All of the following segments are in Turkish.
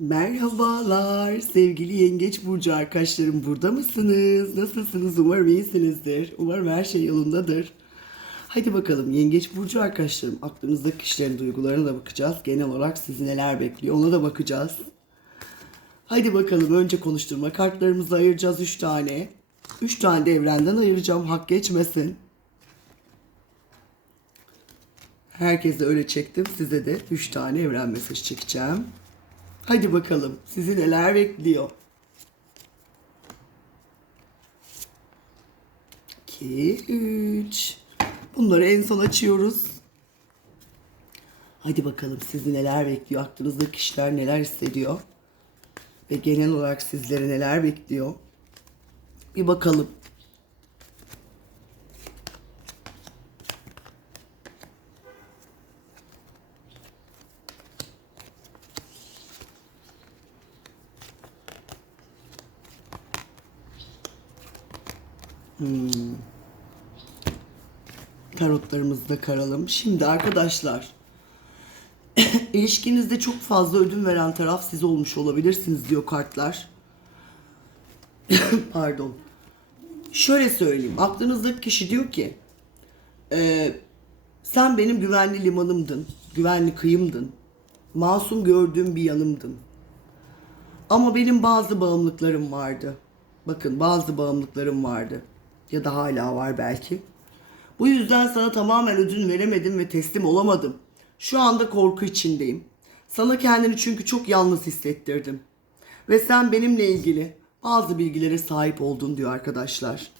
Merhabalar sevgili Yengeç Burcu arkadaşlarım burada mısınız? Nasılsınız? Umarım iyisinizdir. Umarım her şey yolundadır. Hadi bakalım Yengeç Burcu arkadaşlarım aklınızdaki kişilerin duygularına da bakacağız. Genel olarak sizi neler bekliyor ona da bakacağız. Hadi bakalım önce konuşturma kartlarımızı ayıracağız 3 tane. 3 tane de evrenden ayıracağım hak geçmesin. Herkese öyle çektim. Size de 3 tane evren mesajı çekeceğim. Hadi bakalım sizi neler bekliyor. 2, 3. Bunları en son açıyoruz. Hadi bakalım sizi neler bekliyor. Aklınızdaki kişiler neler hissediyor. Ve genel olarak sizleri neler bekliyor. Bir bakalım. Tarotlarımızı da karalım. Şimdi arkadaşlar ilişkinizde çok fazla ödün veren taraf siz olmuş olabilirsiniz diyor kartlar. Pardon. Şöyle söyleyeyim. Aklınızdaki kişi diyor ki "Ee, sen benim güvenli limanımdın. Güvenli kıyımdın. Masum gördüğüm bir yanımdın. Ama benim bazı bağımlılıklarım vardı. Bakın bazı bağımlılıklarım vardı. Ya da hala var belki. Bu yüzden sana tamamen ödün veremedim ve teslim olamadım. Şu anda korku içindeyim. Sana kendini çünkü çok yalnız hissettirdim. Ve sen benimle ilgili bazı bilgilere sahip oldun diyor arkadaşlar.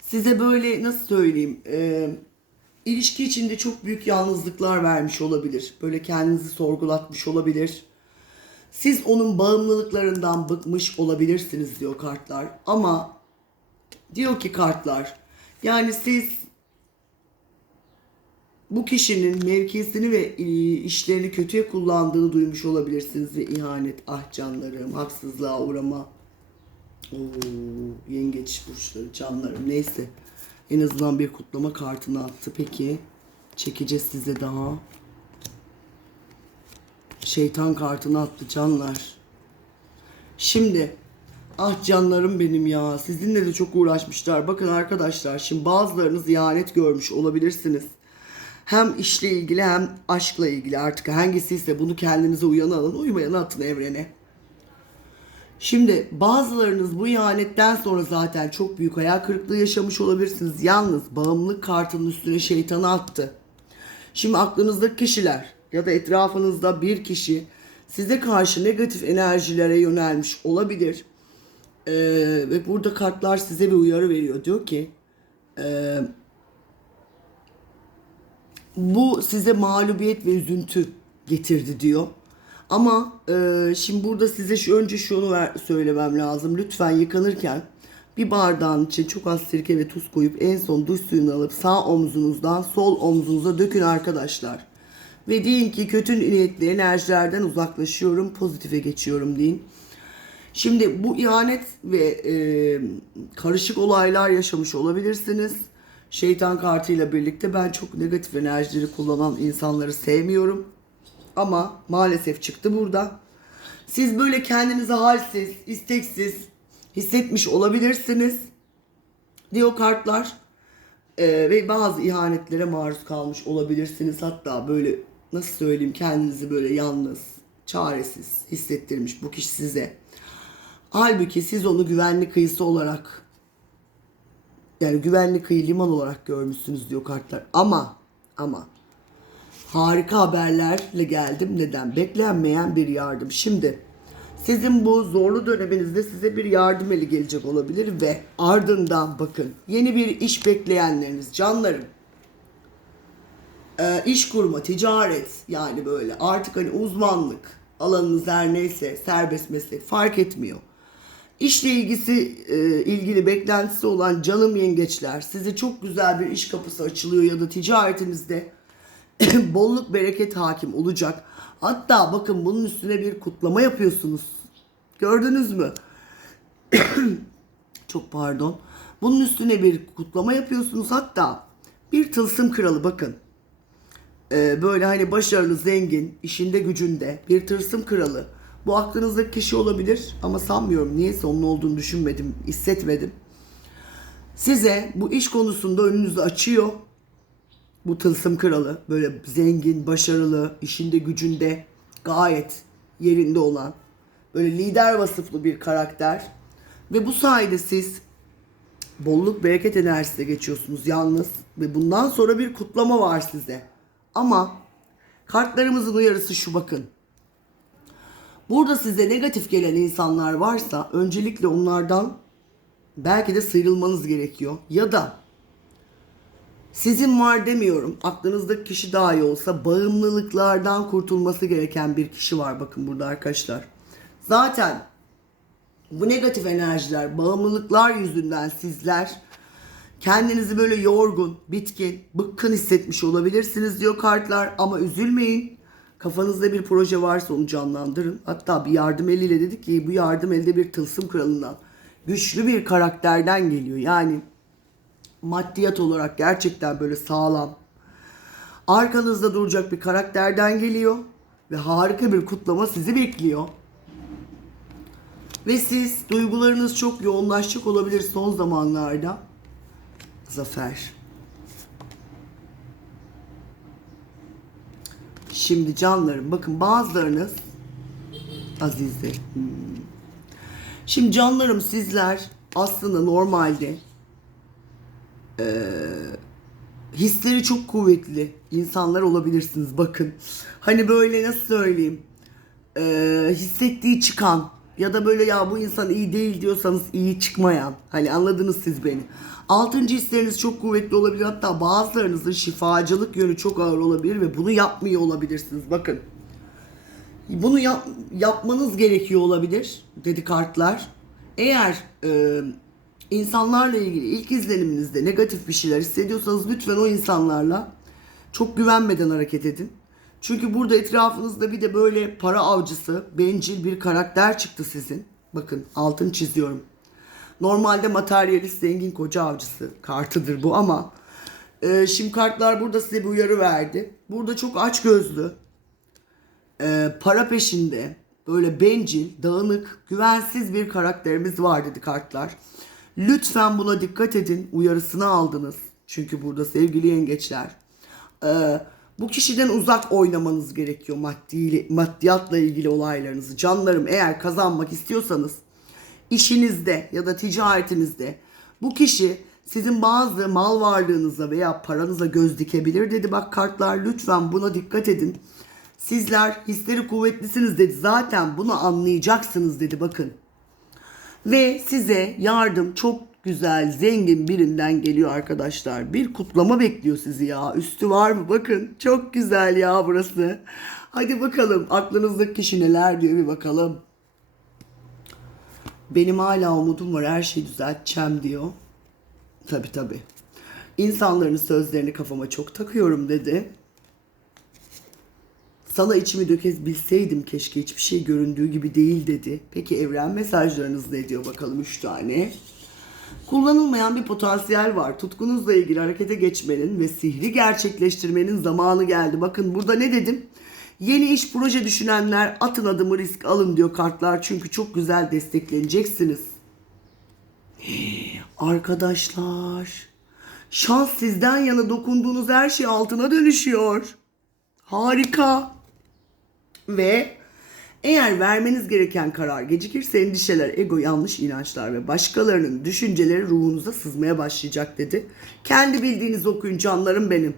Size böyle nasıl söyleyeyim e, ilişki içinde çok büyük yalnızlıklar vermiş olabilir. Böyle kendinizi sorgulatmış olabilir. Siz onun bağımlılıklarından bıkmış olabilirsiniz diyor kartlar. Ama diyor ki kartlar yani siz bu kişinin mevkisini ve e, işlerini kötüye kullandığını duymuş olabilirsiniz ve ihanet ah canlarım haksızlığa uğrama. Oo, yengeç burçları canlarım. Neyse en azından bir kutlama kartını attı. Peki çekeceğiz size daha. Şeytan kartını attı canlar. Şimdi ah canlarım benim ya sizinle de çok uğraşmışlar. Bakın arkadaşlar şimdi bazılarınız ihanet görmüş olabilirsiniz. Hem işle ilgili hem aşkla ilgili artık hangisiyse bunu kendinize uyan alın uymayanı atın evrene. Şimdi bazılarınız bu ihanetten sonra zaten çok büyük hayal kırıklığı yaşamış olabilirsiniz. Yalnız bağımlılık kartının üstüne şeytanı attı. Şimdi aklınızdaki kişiler ya da etrafınızda bir kişi size karşı negatif enerjilere yönelmiş olabilir. Ee, ve burada kartlar size bir uyarı veriyor. Diyor ki e, bu size mağlubiyet ve üzüntü getirdi diyor. Ama e, şimdi burada size şu önce şunu ver, söylemem lazım. Lütfen yıkanırken bir bardağın içine çok az sirke ve tuz koyup en son duş suyunu alıp sağ omzunuzdan sol omzunuza dökün arkadaşlar. Ve deyin ki kötü niyetli enerjilerden uzaklaşıyorum, pozitife geçiyorum deyin. Şimdi bu ihanet ve e, karışık olaylar yaşamış olabilirsiniz. Şeytan kartıyla birlikte ben çok negatif enerjileri kullanan insanları sevmiyorum. Ama maalesef çıktı burada. Siz böyle kendinizi halsiz, isteksiz hissetmiş olabilirsiniz. Diyor kartlar. Ee, ve bazı ihanetlere maruz kalmış olabilirsiniz. Hatta böyle nasıl söyleyeyim kendinizi böyle yalnız, çaresiz hissettirmiş bu kişi size. Halbuki siz onu güvenli kıyısı olarak yani güvenli kıyı liman olarak görmüşsünüz diyor kartlar. Ama ama harika haberlerle geldim. Neden? Beklenmeyen bir yardım. Şimdi sizin bu zorlu döneminizde size bir yardım eli gelecek olabilir ve ardından bakın yeni bir iş bekleyenleriniz canlarım e, iş kurma, ticaret yani böyle artık hani uzmanlık alanınız her neyse serbest meslek fark etmiyor. İşle ilgisi e, ilgili beklentisi olan canım yengeçler size çok güzel bir iş kapısı açılıyor ya da ticaretinizde bolluk bereket hakim olacak. Hatta bakın bunun üstüne bir kutlama yapıyorsunuz. Gördünüz mü? Çok pardon. Bunun üstüne bir kutlama yapıyorsunuz. Hatta bir tılsım kralı bakın. Ee, böyle hani başarılı, zengin, işinde gücünde bir tırsım kralı. Bu aklınızdaki kişi olabilir ama sanmıyorum. Niyeyse onun olduğunu düşünmedim, hissetmedim. Size bu iş konusunda önünüzü açıyor. Bu tılsım kralı böyle zengin, başarılı, işinde gücünde gayet yerinde olan böyle lider vasıflı bir karakter. Ve bu sayede siz bolluk bereket enerjisine geçiyorsunuz yalnız ve bundan sonra bir kutlama var size. Ama kartlarımızın uyarısı şu bakın. Burada size negatif gelen insanlar varsa öncelikle onlardan belki de sıyrılmanız gerekiyor. Ya da sizin var demiyorum. Aklınızdaki kişi daha iyi olsa bağımlılıklardan kurtulması gereken bir kişi var bakın burada arkadaşlar. Zaten bu negatif enerjiler, bağımlılıklar yüzünden sizler kendinizi böyle yorgun, bitkin, bıkkın hissetmiş olabilirsiniz diyor kartlar ama üzülmeyin. Kafanızda bir proje varsa onu canlandırın. Hatta bir yardım eliyle dedik ki bu yardım elde bir tılsım kralından. Güçlü bir karakterden geliyor. Yani maddiyat olarak gerçekten böyle sağlam. Arkanızda duracak bir karakterden geliyor ve harika bir kutlama sizi bekliyor. Ve siz duygularınız çok yoğunlaşacak olabilir son zamanlarda. Zafer. Şimdi canlarım bakın bazılarınız Azize. hmm. Şimdi canlarım sizler aslında normalde hisleri çok kuvvetli insanlar olabilirsiniz bakın. Hani böyle nasıl söyleyeyim e, hissettiği çıkan ya da böyle ya bu insan iyi değil diyorsanız iyi çıkmayan. Hani anladınız siz beni. Altıncı hisleriniz çok kuvvetli olabilir. Hatta bazılarınızın şifacılık yönü çok ağır olabilir ve bunu yapmıyor olabilirsiniz. Bakın. Bunu yap, yapmanız gerekiyor olabilir dedi kartlar. Eğer e, insanlarla ilgili ilk izleniminizde negatif bir şeyler hissediyorsanız lütfen o insanlarla çok güvenmeden hareket edin. Çünkü burada etrafınızda bir de böyle para avcısı, bencil bir karakter çıktı sizin. Bakın altın çiziyorum. Normalde materyalist zengin koca avcısı kartıdır bu ama e, şimdi kartlar burada size bir uyarı verdi. Burada çok aç gözlü, e, para peşinde, böyle bencil, dağınık, güvensiz bir karakterimiz var dedi kartlar. Lütfen buna dikkat edin. Uyarısını aldınız. Çünkü burada sevgili yengeçler. e, bu kişiden uzak oynamanız gerekiyor maddi, maddiyatla ilgili olaylarınızı. Canlarım eğer kazanmak istiyorsanız işinizde ya da ticaretinizde bu kişi sizin bazı mal varlığınıza veya paranıza göz dikebilir dedi. Bak kartlar lütfen buna dikkat edin. Sizler hisleri kuvvetlisiniz dedi. Zaten bunu anlayacaksınız dedi bakın. Ve size yardım çok güzel, zengin birinden geliyor arkadaşlar. Bir kutlama bekliyor sizi ya. Üstü var mı? Bakın çok güzel ya burası. Hadi bakalım aklınızdaki kişi neler diyor bir bakalım. Benim hala umudum var her şeyi düzelteceğim diyor. Tabi tabi. İnsanların sözlerini kafama çok takıyorum dedi. Sana içimi dökebilseydim keşke hiçbir şey göründüğü gibi değil dedi. Peki evren mesajlarınız ne diyor bakalım 3 tane. Kullanılmayan bir potansiyel var. Tutkunuzla ilgili harekete geçmenin ve sihri gerçekleştirmenin zamanı geldi. Bakın burada ne dedim? Yeni iş proje düşünenler atın adımı risk alın diyor kartlar. Çünkü çok güzel destekleneceksiniz. Arkadaşlar şans sizden yana dokunduğunuz her şey altına dönüşüyor. Harika. Ve eğer vermeniz gereken karar gecikirse endişeler, ego, yanlış inançlar ve başkalarının düşünceleri ruhunuza sızmaya başlayacak dedi. Kendi bildiğinizi okuyun canlarım benim.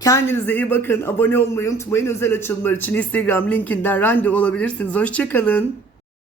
Kendinize iyi bakın. Abone olmayı unutmayın. Özel açılımlar için Instagram linkinden randevu olabilirsiniz. Hoşçakalın.